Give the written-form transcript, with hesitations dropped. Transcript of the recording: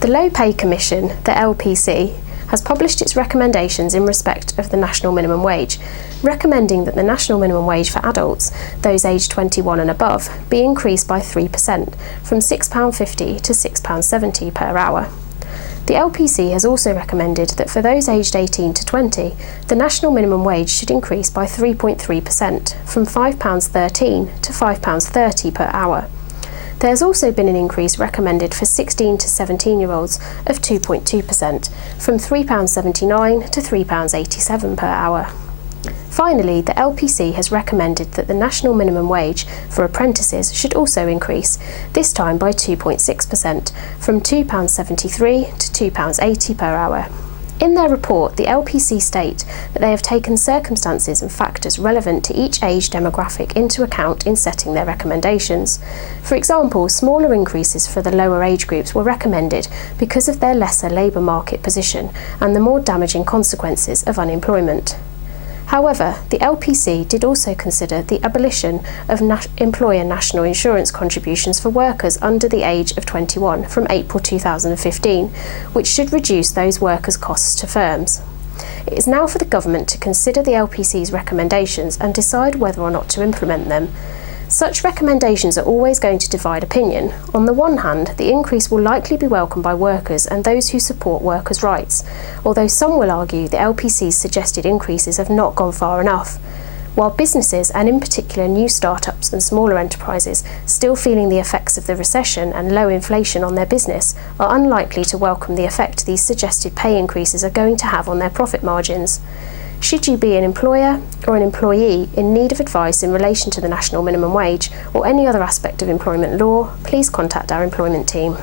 The Low Pay Commission, the LPC, has published its recommendations in respect of the national minimum wage, recommending that the national minimum wage for adults, those aged 21 and above, be increased by 3% from £6.50 to £6.70 per hour. The LPC has also recommended that for those aged 18 to 20, the national minimum wage should increase by 3.3% from £5.13 to £5.30 per hour. There has also been an increase recommended for 16 to 17-year-olds of 2.2%, from £3.79 to £3.87 per hour. Finally, the LPC has recommended that the national minimum wage for apprentices should also increase, this time by 2.6%, from £2.73 to £2.80 per hour. In their report, the LPC state that they have taken circumstances and factors relevant to each age demographic into account in setting their recommendations. For example, smaller increases for the lower age groups were recommended because of their lesser labour market position and the more damaging consequences of unemployment. However, the LPC did also consider the abolition of employer national insurance contributions for workers under the age of 21 from April 2015, which should reduce those workers' costs to firms. It is now for the government to consider the LPC's recommendations and decide whether or not to implement them. Such recommendations are always going to divide opinion. On the one hand, the increase will likely be welcomed by workers and those who support workers' rights, although some will argue the LPC's suggested increases have not gone far enough, while businesses, and in particular new startups and smaller enterprises, still feeling the effects of the recession and low inflation on their business, are unlikely to welcome the effect these suggested pay increases are going to have on their profit margins. Should you be an employer or an employee in need of advice in relation to the national minimum wage or any other aspect of employment law, please contact our employment team.